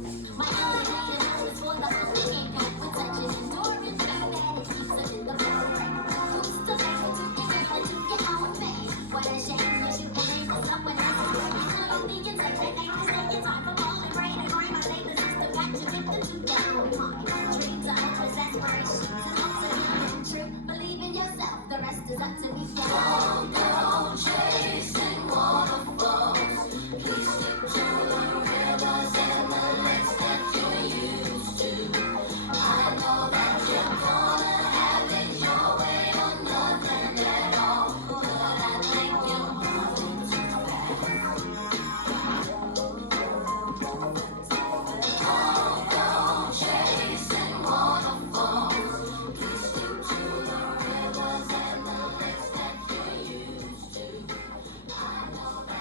My only happiness is for the whole weekend. Got protection, endurance, advantage, keeps us in the forefront. Who's to say what you can get to your own way? What a shame you should be able to someone else's way. Only you take that name to stay in time for falling rain and rain. I say the system got you lifted to your own mind. Dreams are hopeless aspirations and hopes are true. Believe in yourself, the rest is up to you.